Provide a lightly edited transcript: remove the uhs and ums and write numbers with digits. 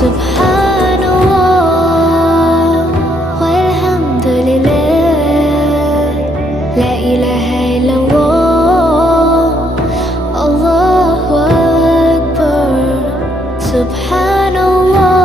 سبحان الله والحمد لله لا إله إلا الله الله أكبر سبحان الله